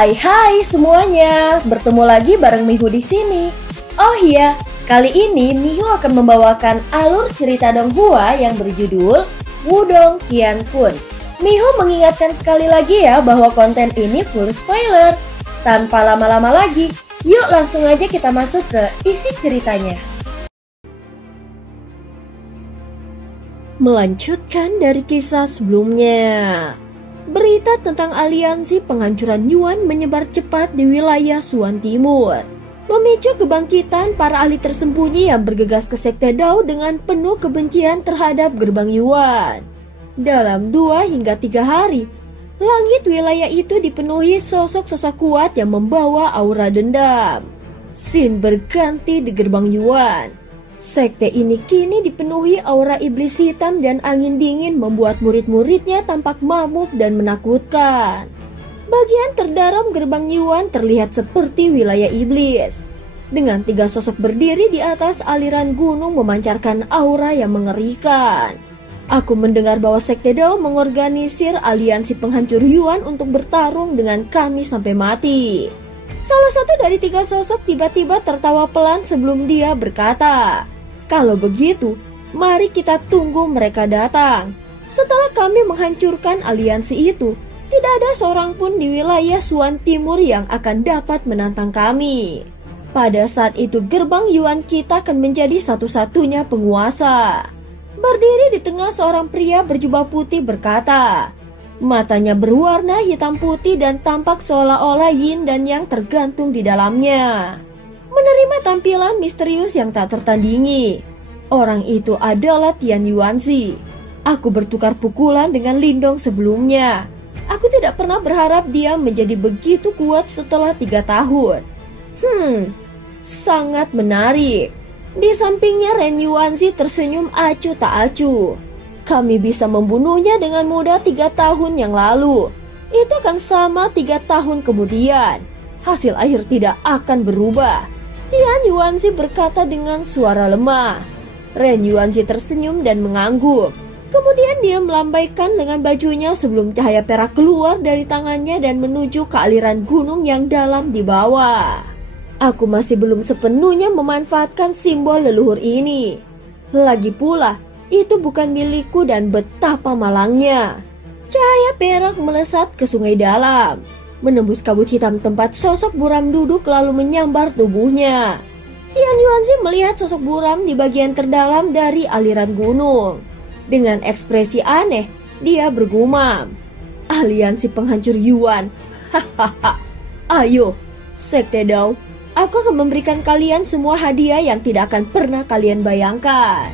Hai semuanya, bertemu lagi bareng Mihu di sini. Oh iya, kali ini Mihu akan membawakan alur cerita Donghua yang berjudul Wudong Qiankun. Mihu mengingatkan sekali lagi ya bahwa konten ini full spoiler. Tanpa lama-lama lagi, yuk langsung aja kita masuk ke isi ceritanya. Melanjutkan dari kisah sebelumnya. Berita tentang aliansi penghancuran Yuan menyebar cepat di wilayah Suan Timur, memicu kebangkitan para ahli tersembunyi yang bergegas ke Sekte Dao dengan penuh kebencian terhadap gerbang Yuan. Dalam 2 hingga 3 hari, langit wilayah itu dipenuhi sosok-sosok kuat yang membawa aura dendam. Scene berganti di gerbang Yuan. Sekte ini kini dipenuhi aura iblis hitam dan angin dingin membuat murid-muridnya tampak mamuk dan menakutkan. Bagian terdalam gerbang Yuan terlihat seperti wilayah iblis, dengan 3 sosok berdiri di atas aliran gunung memancarkan aura yang mengerikan. Aku mendengar bahwa Sekte Dao mengorganisir aliansi penghancur Yuan untuk bertarung dengan kami sampai mati. Salah satu dari 3 sosok tiba-tiba tertawa pelan sebelum dia berkata, "Kalau begitu, mari kita tunggu mereka datang." Setelah kami menghancurkan aliansi itu, tidak ada seorang pun di wilayah Suan Timur yang akan dapat menantang kami. Pada saat itu gerbang Yuan kita akan menjadi satu-satunya penguasa. Berdiri di tengah seorang pria berjubah putih berkata, matanya berwarna hitam putih dan tampak seolah-olah yin dan yang tergantung di dalamnya. Menerima tampilan misterius yang tak tertandingi, orang itu adalah Tian Yuanzi. Aku bertukar pukulan dengan Lindong sebelumnya. Aku tidak pernah berharap dia menjadi begitu kuat setelah 3 tahun. Sangat menarik. Di sampingnya Ren Yuanzi tersenyum acuh tak acuh. Kami bisa membunuhnya dengan mudah 3 tahun yang lalu. Itu akan sama 3 tahun kemudian. Hasil akhir tidak akan berubah. Tian Yuanzi berkata dengan suara lemah. Ren Yuanzi tersenyum dan mengangguk. Kemudian dia melambaikan dengan bajunya sebelum cahaya perak keluar dari tangannya dan menuju ke aliran gunung yang dalam di bawah. Aku masih belum sepenuhnya memanfaatkan simbol leluhur ini. Lagi pula, itu bukan milikku dan betapa malangnya. Cahaya perak melesat ke sungai dalam, menembus kabut hitam tempat sosok buram duduk lalu menyambar tubuhnya. Tian Yuanzi melihat sosok buram di bagian terdalam dari aliran gunung. Dengan ekspresi aneh, dia bergumam, "Aliansi penghancur Yuan. Hahaha. Ayo, Sekte Dao, aku akan memberikan kalian semua hadiah yang tidak akan pernah kalian bayangkan."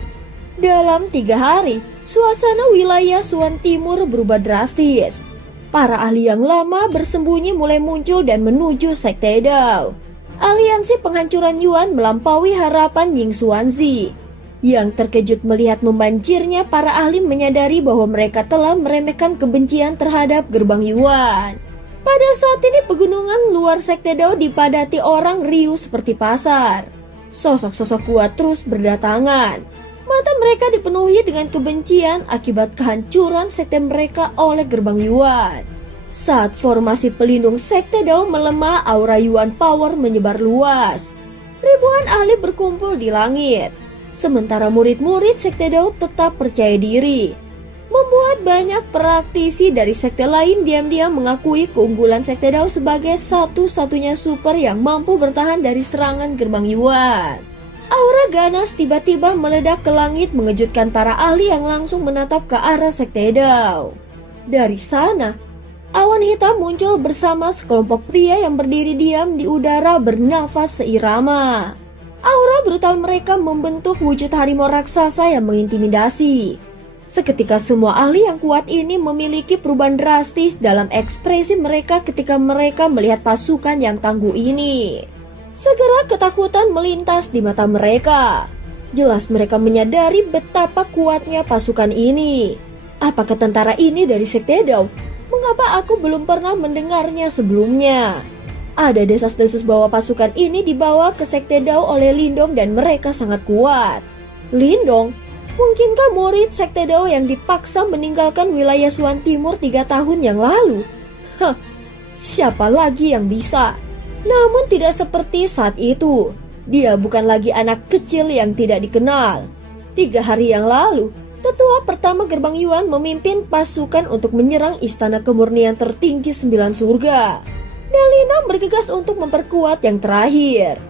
Dalam 3 hari, suasana wilayah Suan Timur berubah drastis. Para ahli yang lama bersembunyi mulai muncul dan menuju Sekte Dao. Aliansi penghancuran Yuan melampaui harapan Ying Xuanzi. Yang terkejut melihat membanjirnya para ahli menyadari bahwa mereka telah meremehkan kebencian terhadap gerbang Yuan. Pada saat ini pegunungan luar Sekte Dao dipadati orang riuh seperti pasar. Sosok-sosok kuat terus berdatangan. Mata mereka dipenuhi dengan kebencian akibat kehancuran sekte mereka oleh gerbang Yuan. Saat formasi pelindung Sekte Dao melemah, aura Yuan Power menyebar luas. Ribuan ahli berkumpul di langit. Sementara murid-murid Sekte Dao tetap percaya diri. Membuat banyak praktisi dari sekte lain diam-diam mengakui keunggulan Sekte Dao sebagai satu-satunya super yang mampu bertahan dari serangan gerbang Yuan. Aura ganas tiba-tiba meledak ke langit mengejutkan para ahli yang langsung menatap ke arah Sekte Dao. Dari sana, awan hitam muncul bersama sekelompok pria yang berdiri diam di udara bernafas seirama. Aura brutal mereka membentuk wujud harimau raksasa yang mengintimidasi. Seketika semua ahli yang kuat ini memiliki perubahan drastis dalam ekspresi mereka ketika mereka melihat pasukan yang tangguh ini. Segera ketakutan melintas di mata mereka. Jelas mereka menyadari betapa kuatnya pasukan ini. Apakah tentara ini dari Sekte Dao? Mengapa aku belum pernah mendengarnya sebelumnya? Ada desas-desus bahwa pasukan ini dibawa ke Sekte Dao oleh Lindong dan mereka sangat kuat. Lindong? Mungkinkah murid Sekte Dao yang dipaksa meninggalkan wilayah Suan Timur 3 tahun yang lalu? Siapa lagi yang bisa? Namun tidak seperti saat itu. Dia bukan lagi anak kecil yang tidak dikenal. 3 hari yang lalu, tetua pertama Gerbang Yuan memimpin pasukan untuk menyerang Istana Kemurnian tertinggi 9 surga. Dan Lindong bergegas untuk memperkuat yang terakhir.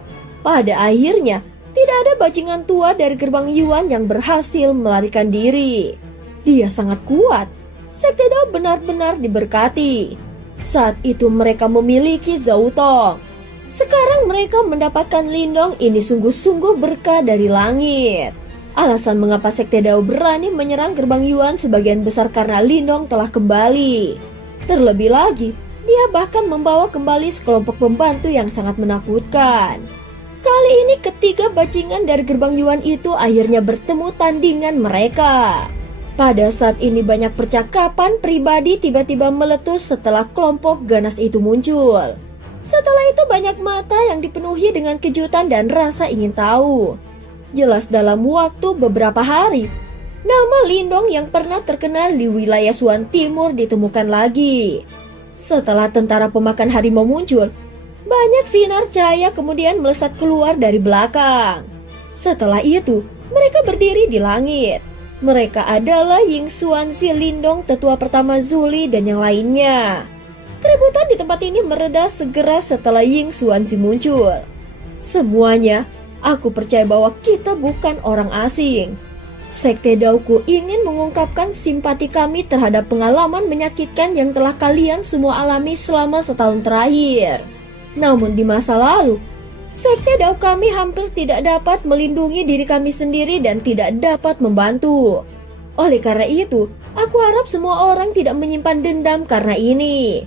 Pada akhirnya, tidak ada bajingan tua dari Gerbang Yuan yang berhasil melarikan diri. Dia sangat kuat. Sekte Dao benar-benar diberkati. Saat itu mereka memiliki Zhou Tong. Sekarang mereka mendapatkan Lindong ini sungguh-sungguh berkah dari langit. Alasan mengapa Sekte Dao berani menyerang Gerbang Yuan sebagian besar karena Lindong telah kembali. Terlebih lagi, dia bahkan membawa kembali sekelompok pembantu yang sangat menakutkan. Kali ini ketiga bajingan dari Gerbang Yuan itu akhirnya bertemu tandingan mereka. Pada saat ini banyak percakapan pribadi tiba-tiba meletus setelah kelompok ganas itu muncul. Setelah itu banyak mata yang dipenuhi dengan kejutan dan rasa ingin tahu. Jelas dalam waktu beberapa hari, nama Lindong yang pernah terkenal di wilayah Suan Timur ditemukan lagi. Setelah tentara pemakan harimau muncul, banyak sinar cahaya kemudian melesat keluar dari belakang. Setelah itu, mereka berdiri di langit. Mereka adalah Ying Xuanzi, Lindong, tetua pertama Zuli, dan yang lainnya. Keributan di tempat ini mereda segera setelah Ying Xuanzi muncul. Semuanya, aku percaya bahwa kita bukan orang asing. Sekte Daoku ingin mengungkapkan simpati kami terhadap pengalaman menyakitkan yang telah kalian semua alami selama setahun terakhir. Namun di masa lalu, Sekte Dao kami hampir tidak dapat melindungi diri kami sendiri dan tidak dapat membantu. Oleh karena itu, aku harap semua orang tidak menyimpan dendam karena ini.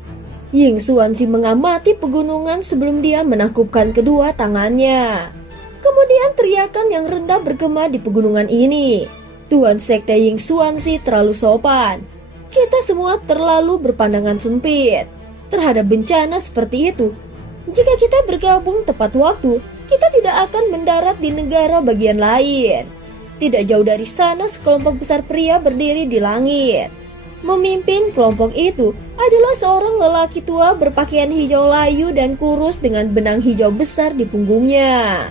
Ying Xuanzi mengamati pegunungan sebelum dia menakupkan kedua tangannya. Kemudian teriakan yang rendah bergema di pegunungan ini. Tuan Sekte Ying Xuanzi terlalu sopan. Kita semua terlalu berpandangan sempit terhadap bencana seperti itu. Jika kita bergabung tepat waktu, kita tidak akan mendarat di negara bagian lain. Tidak jauh dari sana sekelompok besar pria berdiri di langit. Memimpin kelompok itu adalah seorang lelaki tua berpakaian hijau layu dan kurus dengan benang hijau besar di punggungnya.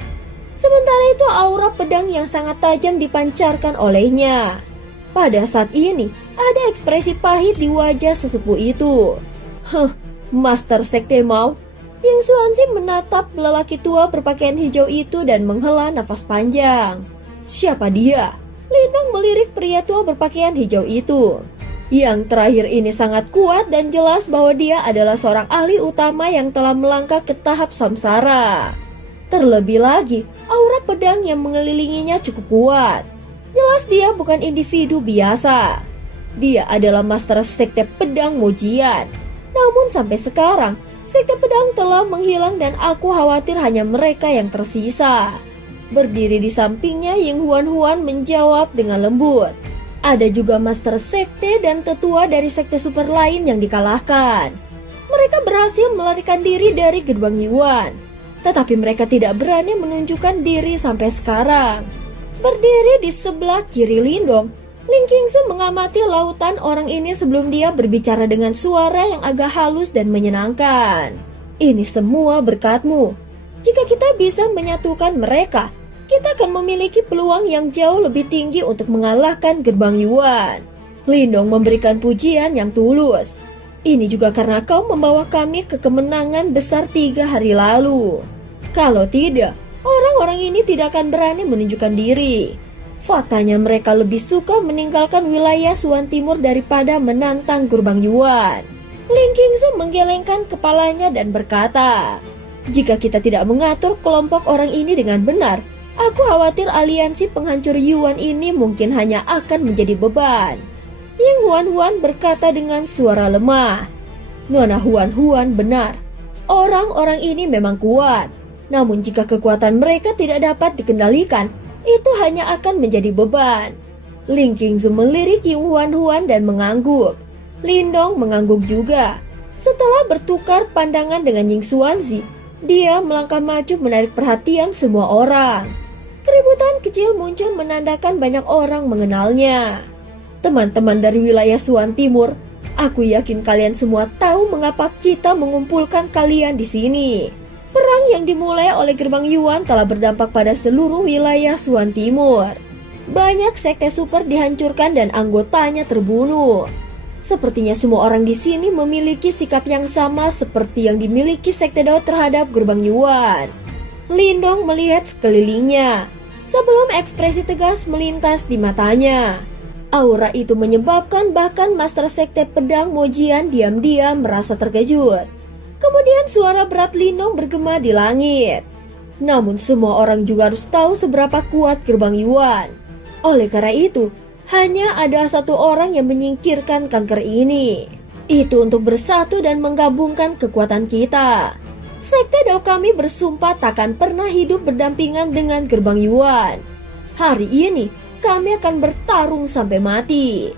Sementara itu aura pedang yang sangat tajam dipancarkan olehnya. Pada saat ini, ada ekspresi pahit di wajah sesepuh itu. Master Sekte Mao. Ying Xuanzi menatap lelaki tua berpakaian hijau itu dan menghela nafas panjang. Siapa dia? Lindong melirik pria tua berpakaian hijau itu. Yang terakhir ini sangat kuat dan jelas bahwa dia adalah seorang ahli utama yang telah melangkah ke tahap samsara. Terlebih lagi, aura pedang yang mengelilinginya cukup kuat. Jelas dia bukan individu biasa. Dia adalah Master Sekte Pedang Mojian. Namun sampai sekarang, Sekte Pedang telah menghilang dan aku khawatir hanya mereka yang tersisa. Berdiri di sampingnya, Ying Huan menjawab dengan lembut. Ada juga Master Sekte dan tetua dari sekte super lain yang dikalahkan. Mereka berhasil melarikan diri dari Gerbang Yuan. Tetapi mereka tidak berani menunjukkan diri sampai sekarang. Berdiri di sebelah kiri Lindong, Ling Qingsu mengamati lautan orang ini sebelum dia berbicara dengan suara yang agak halus dan menyenangkan. Ini semua berkatmu. Jika kita bisa menyatukan mereka, kita akan memiliki peluang yang jauh lebih tinggi untuk mengalahkan Gerbang Yuan. Lindong memberikan pujian yang tulus. Ini juga karena kau membawa kami ke kemenangan besar 3 hari lalu. Kalau tidak, orang-orang ini tidak akan berani menunjukkan diri. Faktanya mereka lebih suka meninggalkan wilayah Suan Timur daripada menantang Gerbang Yuan. Ling Qingsu menggelengkan kepalanya dan berkata, jika kita tidak mengatur kelompok orang ini dengan benar, aku khawatir aliansi penghancur Yuan ini mungkin hanya akan menjadi beban. Ying Huan berkata dengan suara lemah. Nona Huan benar. Orang-orang ini memang kuat. Namun jika kekuatan mereka tidak dapat dikendalikan, itu hanya akan menjadi beban. Ling Qingsu melirik Ying Huan dan mengangguk. Lindong mengangguk juga. Setelah bertukar pandangan dengan Ying Xuanzi, dia melangkah maju menarik perhatian semua orang. Keributan kecil muncul menandakan banyak orang mengenalnya. Teman-teman dari wilayah Suan Timur Aku yakin kalian semua tahu mengapa kita mengumpulkan kalian di sini. Perang yang dimulai oleh Gerbang Yuan telah berdampak pada seluruh wilayah Suan Timur. Banyak sekte super dihancurkan dan anggotanya terbunuh. Sepertinya semua orang di sini memiliki sikap yang sama seperti yang dimiliki sekte Dao terhadap Gerbang Yuan. Lindong melihat sekelilingnya sebelum ekspresi tegas melintas di matanya. Aura itu menyebabkan bahkan Master Sekte Pedang Mojian diam-diam merasa terkejut. Kemudian suara berat Lindong bergema di langit. Namun semua orang juga harus tahu seberapa kuat Gerbang Yuan. Oleh karena itu, hanya ada satu orang yang menyingkirkan kanker ini. Itu untuk bersatu dan menggabungkan kekuatan kita. Sekte Dao kami bersumpah takkan pernah hidup berdampingan dengan Gerbang Yuan. Hari ini, kami akan bertarung sampai mati.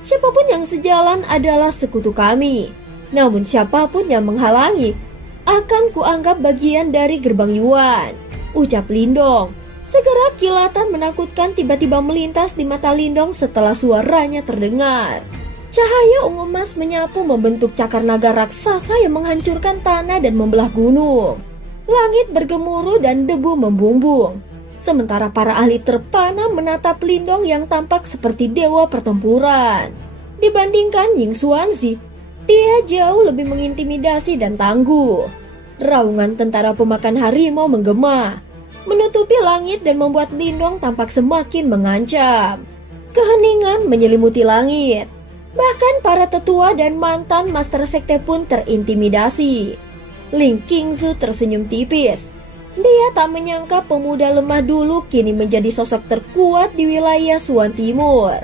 Siapapun yang sejalan adalah sekutu kami. Namun siapapun yang menghalangi, akan kuanggap bagian dari Gerbang Yuan, ucap Lindong. Segera kilatan menakutkan tiba-tiba melintas di mata Lindong setelah suaranya terdengar. Cahaya ungu emas menyapu membentuk cakar naga raksasa yang menghancurkan tanah dan membelah gunung. Langit bergemuruh dan debu membumbung. Sementara para ahli terpana menatap Lindong yang tampak seperti dewa pertempuran. Dibandingkan Ying Xuanzi, dia jauh lebih mengintimidasi dan tangguh. Raungan tentara pemakan harimau menggema, menutupi langit dan membuat Lindong tampak semakin mengancam. Keheningan menyelimuti langit. Bahkan para tetua dan mantan Master Sekte pun terintimidasi. Ling Qingzu tersenyum tipis. Dia tak menyangka pemuda lemah dulu kini menjadi sosok terkuat di wilayah Suan Timur.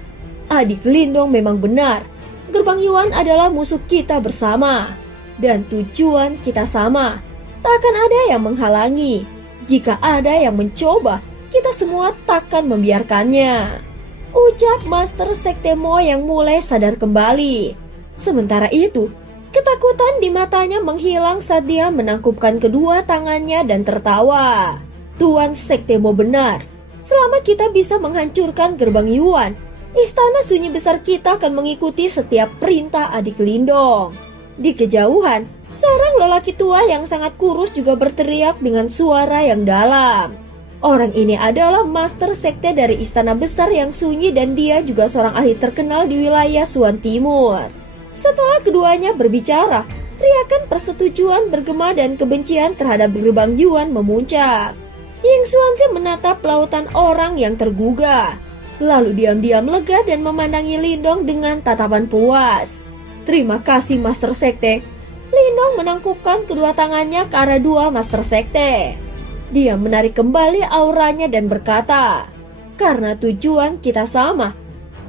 Adik Lindong memang benar. Gerbang Yuan adalah musuh kita bersama. Dan tujuan kita sama. Takkan ada yang menghalangi. Jika ada yang mencoba, kita semua takkan membiarkannya. Ucap Master Sekte Mo yang mulai sadar kembali. Sementara itu, ketakutan di matanya menghilang saat dia menangkupkan kedua tangannya dan tertawa. Tuan Sekte Mo benar. Selama kita bisa menghancurkan Gerbang Yuan, istana sunyi besar kita akan mengikuti setiap perintah adik Lindong. Di kejauhan, seorang lelaki tua yang sangat kurus juga berteriak dengan suara yang dalam. Orang ini adalah Master Sekte dari istana besar yang sunyi dan dia juga seorang ahli terkenal di wilayah Suan Timur. Setelah keduanya berbicara, teriakan persetujuan bergema dan kebencian terhadap Gerbang Yuan memuncak. Ying Xuanzi menatap lautan orang yang tergugah, lalu diam-diam lega dan memandangi Lindong dengan tatapan puas. Terima kasih Master Sekte. Lindong menangkupkan kedua tangannya ke arah dua Master Sekte. Dia menarik kembali auranya dan berkata, karena tujuan kita sama,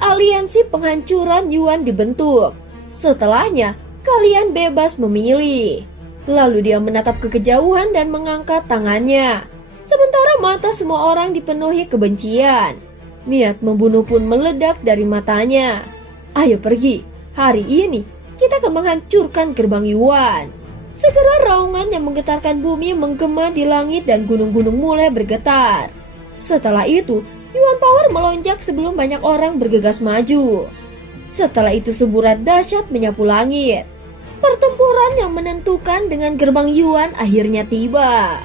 aliansi penghancuran Yuan dibentuk. Setelahnya, kalian bebas memilih. Lalu dia menatap ke kejauhan dan mengangkat tangannya. Sementara mata semua orang dipenuhi kebencian. Niat membunuh pun meledak dari matanya. Ayo pergi, hari ini kita akan menghancurkan Gerbang Yuan. Segera raungan yang menggetarkan bumi menggema di langit dan gunung-gunung mulai bergetar. Setelah itu, Yuan Power melonjak sebelum banyak orang bergegas maju. Setelah itu semburat dahsyat menyapu langit. Pertempuran yang menentukan dengan Gerbang Yuan akhirnya tiba.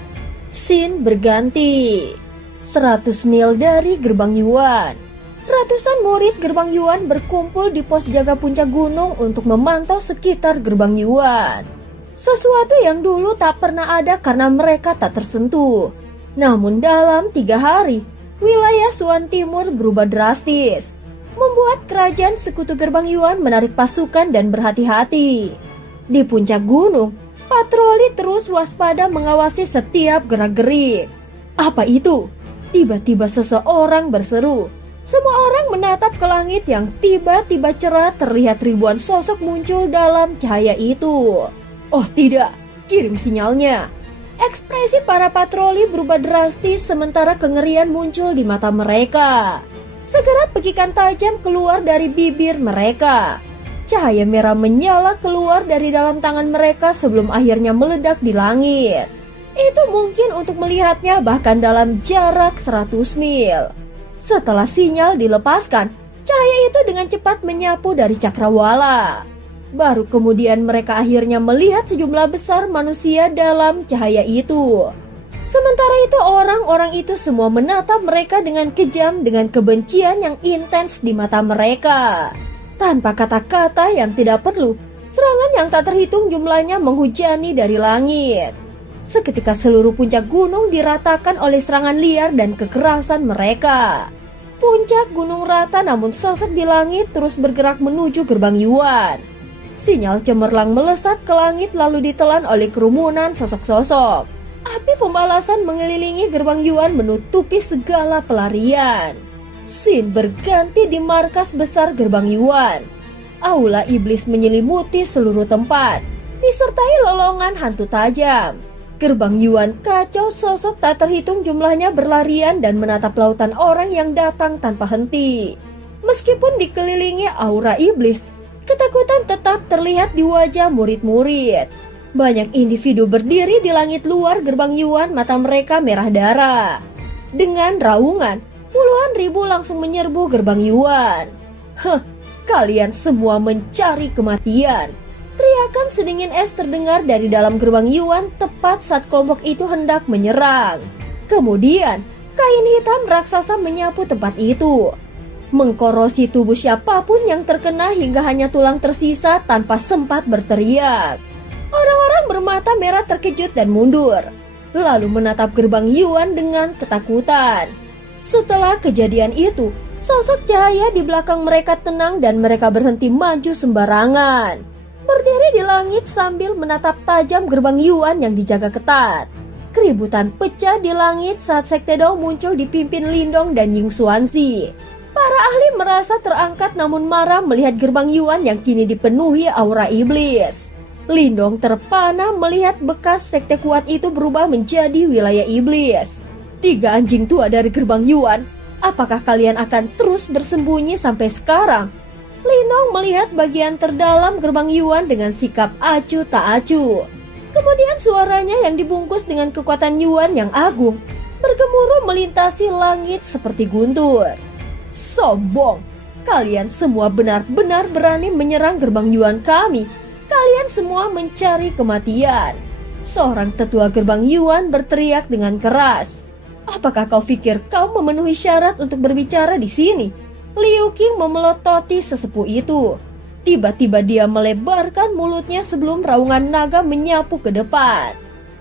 Scene berganti. 100 mil dari Gerbang Yuan. Ratusan murid Gerbang Yuan berkumpul di pos jaga puncak gunung untuk memantau sekitar Gerbang Yuan. Sesuatu yang dulu tak pernah ada karena mereka tak tersentuh. Namun dalam 3 hari, wilayah Suan Timur berubah drastis, membuat kerajaan sekutu Gerbang Yuan menarik pasukan dan berhati-hati. Di puncak gunung, patroli terus waspada mengawasi setiap gerak-gerik. Apa itu? Tiba-tiba seseorang berseru. Semua orang menatap ke langit yang tiba-tiba cerah, terlihat ribuan sosok muncul dalam cahaya itu. Oh tidak, kirim sinyalnya. Ekspresi para patroli berubah drastis sementara kengerian muncul di mata mereka. Segera pekikan tajam keluar dari bibir mereka. Cahaya merah menyala keluar dari dalam tangan mereka sebelum akhirnya meledak di langit. Itu mungkin untuk melihatnya bahkan dalam jarak 100 mil. Setelah sinyal dilepaskan, cahaya itu dengan cepat menyapu dari cakrawala. Baru kemudian mereka akhirnya melihat sejumlah besar manusia dalam cahaya itu. Sementara itu orang-orang itu semua menatap mereka dengan kejam, dengan kebencian yang intens di mata mereka. Tanpa kata-kata yang tidak perlu, serangan yang tak terhitung jumlahnya menghujani dari langit. Seketika seluruh puncak gunung diratakan oleh serangan liar dan kekerasan mereka. Puncak gunung rata namun sosok di langit terus bergerak menuju gerbang Yuan. Sinyal cemerlang melesat ke langit lalu ditelan oleh kerumunan sosok-sosok. Api pembalasan mengelilingi gerbang Yuan menutupi segala pelarian. Scene berganti di markas besar gerbang Yuan. Aula iblis menyelimuti seluruh tempat, disertai lolongan hantu tajam. Gerbang Yuan kacau, sosok tak terhitung jumlahnya berlarian dan menatap lautan orang yang datang tanpa henti. Meskipun dikelilingi aura iblis, ketakutan tetap terlihat di wajah murid-murid. Banyak individu berdiri di langit luar gerbang Yuan, mata mereka merah darah. Dengan raungan, puluhan ribu langsung menyerbu gerbang Yuan. Kalian semua mencari kematian. Teriakan sedingin es terdengar dari dalam gerbang Yuan tepat saat kelompok itu hendak menyerang. Kemudian, kain hitam raksasa menyapu tempat itu, mengkorosi tubuh siapapun yang terkena hingga hanya tulang tersisa tanpa sempat berteriak. Orang-orang bermata merah terkejut dan mundur, lalu menatap gerbang Yuan dengan ketakutan. Setelah kejadian itu, sosok cahaya di belakang mereka tenang dan mereka berhenti maju sembarangan. Berdiri di langit sambil menatap tajam gerbang Yuan yang dijaga ketat. Keributan pecah di langit saat Sekte Dao muncul dipimpin Lindong dan Ying Xuanzi. Para ahli merasa terangkat namun marah melihat gerbang Yuan yang kini dipenuhi aura iblis. Lindong terpana melihat bekas sekte kuat itu berubah menjadi wilayah iblis. 3 anjing tua dari gerbang Yuan, apakah kalian akan terus bersembunyi sampai sekarang? Lindong melihat bagian terdalam gerbang Yuan dengan sikap acuh tak acuh. Kemudian suaranya yang dibungkus dengan kekuatan Yuan yang agung bergemuruh melintasi langit seperti guntur. Sombong, kalian semua benar-benar berani menyerang gerbang Yuan kami. Kalian semua mencari kematian. Seorang tetua gerbang Yuan berteriak dengan keras. Apakah kau pikir kau memenuhi syarat untuk berbicara di sini? Liu Qing memelototi sesepuh itu. Tiba-tiba dia melebarkan mulutnya sebelum raungan naga menyapu ke depan.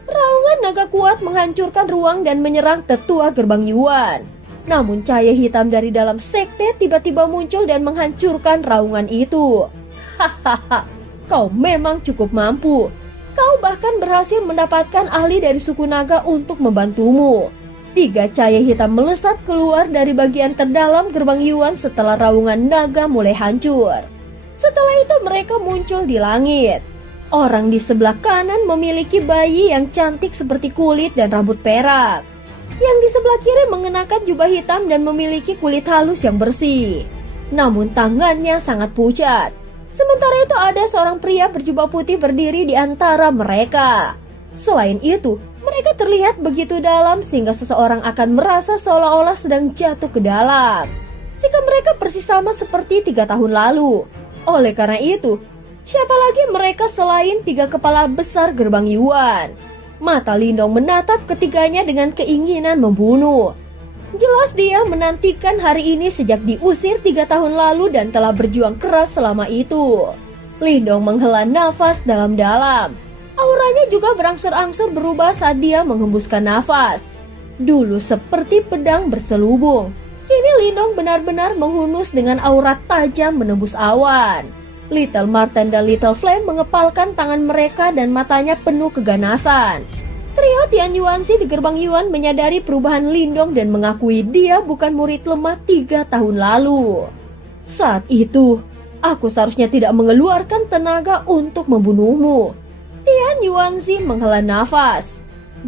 Raungan naga kuat menghancurkan ruang dan menyerang tetua gerbang Yuan. Namun cahaya hitam dari dalam sekte tiba-tiba muncul dan menghancurkan raungan itu. Hahaha. Kau memang cukup mampu. Kau bahkan berhasil mendapatkan ahli dari suku naga untuk membantumu. 3 cahaya hitam melesat keluar dari bagian terdalam gerbang Yuan setelah raungan naga mulai hancur. Setelah itu mereka muncul di langit. Orang di sebelah kanan memiliki bayi yang cantik seperti kulit dan rambut perak. Yang di sebelah kiri mengenakan jubah hitam dan memiliki kulit halus yang bersih. Namun tangannya sangat pucat. Sementara itu ada seorang pria berjubah putih berdiri di antara mereka. Selain itu, mereka terlihat begitu dalam sehingga seseorang akan merasa seolah-olah sedang jatuh ke dalam. Sikap mereka persis sama seperti 3 tahun lalu. Oleh karena itu, siapa lagi mereka selain 3 kepala besar gerbang Yuan? Mata Lindong menatap ketiganya dengan keinginan membunuh. Jelas dia menantikan hari ini sejak diusir 3 tahun lalu dan telah berjuang keras selama itu. Lindong menghela nafas dalam-dalam. Auranya juga berangsur-angsur berubah saat dia menghembuskan nafas. Dulu seperti pedang berselubung, kini Lindong benar-benar menghunus dengan aura tajam menembus awan. Little Marten dan Little Flame mengepalkan tangan mereka dan matanya penuh keganasan. Trio Tian Yuanzi di gerbang Yuan menyadari perubahan Lindong dan mengakui dia bukan murid lemah 3 tahun lalu. Saat itu, aku seharusnya tidak mengeluarkan tenaga untuk membunuhmu. Tian Yuanzi menghela nafas.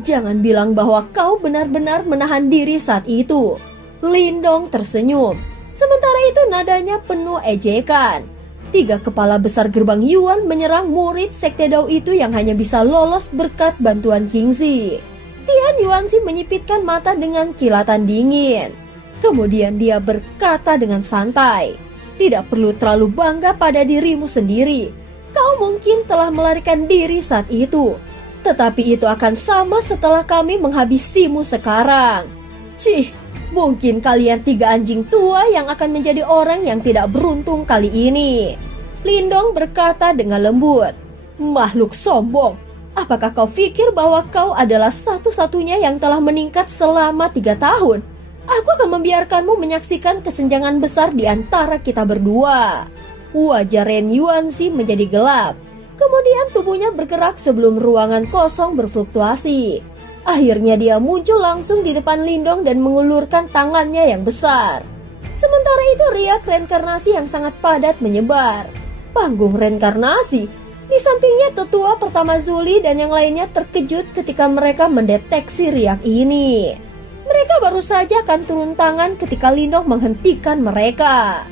Jangan bilang bahwa kau benar-benar menahan diri saat itu. Lindong tersenyum. Sementara itu nadanya penuh ejekan. 3 kepala besar gerbang Yuan menyerang murid Sekte Dao itu yang hanya bisa lolos berkat bantuan Kingzi. Tian Yuanzi menyipitkan mata dengan kilatan dingin. Kemudian dia berkata dengan santai, "Tidak perlu terlalu bangga pada dirimu sendiri. Kau mungkin telah melarikan diri saat itu, tetapi itu akan sama setelah kami menghabisimu sekarang. Cih, mungkin kalian 3 anjing tua yang akan menjadi orang yang tidak beruntung kali ini. Lindong berkata dengan lembut. Makhluk sombong, apakah kau pikir bahwa kau adalah satu-satunya yang telah meningkat selama 3 tahun? Aku akan membiarkanmu menyaksikan kesenjangan besar di antara kita berdua. Wajah Ren Yuanzi menjadi gelap. Kemudian tubuhnya bergerak sebelum ruangan kosong berfluktuasi. Akhirnya dia muncul langsung di depan Lindong dan mengulurkan tangannya yang besar. Sementara itu riak reinkarnasi yang sangat padat menyebar. Panggung reinkarnasi. Di sampingnya tetua pertama Zuli dan yang lainnya terkejut ketika mereka mendeteksi riak ini. Mereka baru saja akan turun tangan ketika Lindong menghentikan mereka.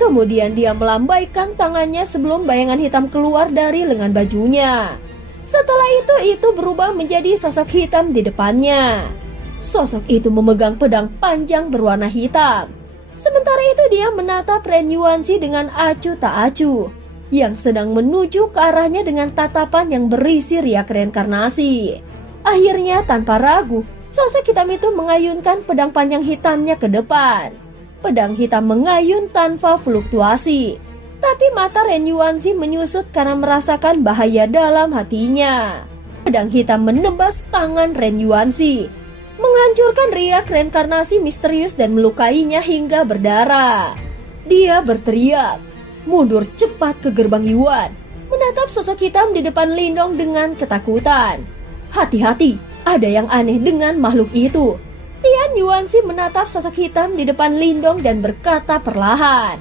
Kemudian dia melambaikan tangannya sebelum bayangan hitam keluar dari lengan bajunya. Setelah itu berubah menjadi sosok hitam di depannya. Sosok itu memegang pedang panjang berwarna hitam. Sementara itu dia menatap Ren Yuanzi dengan acuh tak acuh, yang sedang menuju ke arahnya dengan tatapan yang berisi riak reinkarnasi. Akhirnya tanpa ragu, sosok hitam itu mengayunkan pedang panjang hitamnya ke depan. Pedang hitam mengayun tanpa fluktuasi, tapi mata Ren Yuanzi menyusut karena merasakan bahaya dalam hatinya. Pedang hitam menebas tangan Ren Yuanzi, menghancurkan riak reinkarnasi misterius dan melukainya hingga berdarah. Dia berteriak, mundur cepat ke gerbang Yuan, menatap sosok hitam di depan Lindong dengan ketakutan. Hati-hati, ada yang aneh dengan makhluk itu. Tian Yuanzi menatap sosok hitam di depan Lindong dan berkata perlahan.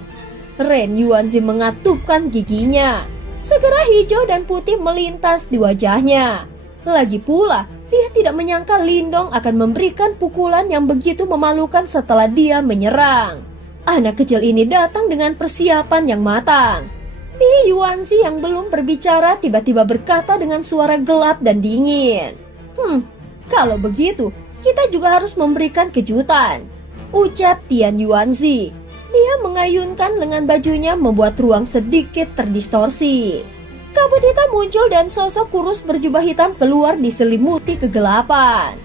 Ren Yuanzi mengatupkan giginya. Segera hijau dan putih melintas di wajahnya. Lagi pula, dia tidak menyangka Lindong akan memberikan pukulan yang begitu memalukan setelah dia menyerang. Anak kecil ini datang dengan persiapan yang matang. Di Yuanzi yang belum berbicara tiba-tiba berkata dengan suara gelap dan dingin. Kalau begitu, kita juga harus memberikan kejutan, ucap Tian Yuanzi. Dia mengayunkan lengan bajunya membuat ruang sedikit terdistorsi. Kabut hitam muncul dan sosok kurus berjubah hitam keluar diselimuti kegelapan.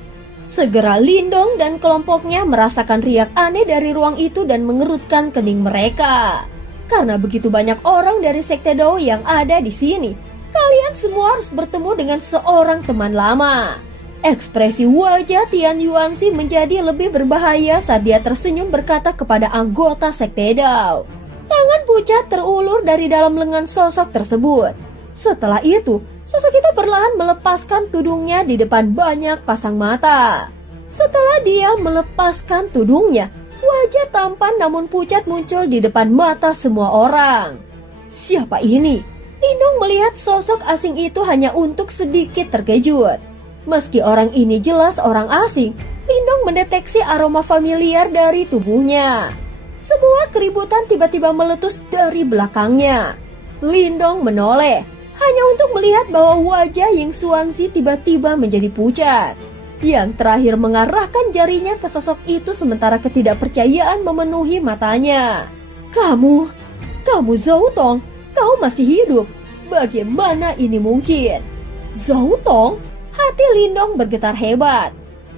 Segera Lindong dan kelompoknya merasakan riak aneh dari ruang itu dan mengerutkan kening mereka. Karena begitu banyak orang dari Sekte Dao yang ada di sini, kalian semua harus bertemu dengan seorang teman lama. Ekspresi wajah Tian Yuanzi menjadi lebih berbahaya saat dia tersenyum berkata kepada anggota Sekte Dao. Tangan pucat terulur dari dalam lengan sosok tersebut. Setelah itu, sosok itu perlahan melepaskan tudungnya di depan banyak pasang mata. Setelah dia melepaskan tudungnya, wajah tampan namun pucat muncul di depan mata semua orang. Siapa ini? Lindong melihat sosok asing itu hanya untuk sedikit terkejut. Meski orang ini jelas orang asing, Lindong mendeteksi aroma familiar dari tubuhnya. Sebuah keributan tiba-tiba meletus dari belakangnya. Lindong menoleh, hanya untuk melihat bahwa wajah Ying Xuanzi tiba-tiba menjadi pucat. Yang terakhir mengarahkan jarinya ke sosok itu sementara ketidakpercayaan memenuhi matanya. Kamu Zhou Tong, kau masih hidup. Bagaimana ini mungkin? Zhou Tong? Hati Lindong bergetar hebat.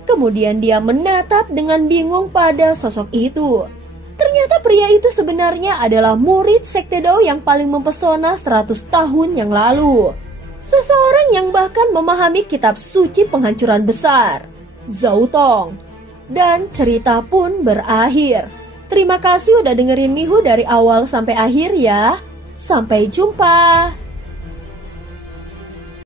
Kemudian dia menatap dengan bingung pada sosok itu. Ternyata pria itu sebenarnya adalah murid Sekte Dao yang paling mempesona 100 tahun yang lalu. Seseorang yang bahkan memahami kitab suci penghancuran besar, Zhou Tong. Dan cerita pun berakhir. Terima kasih udah dengerin Mihu dari awal sampai akhir ya. Sampai jumpa.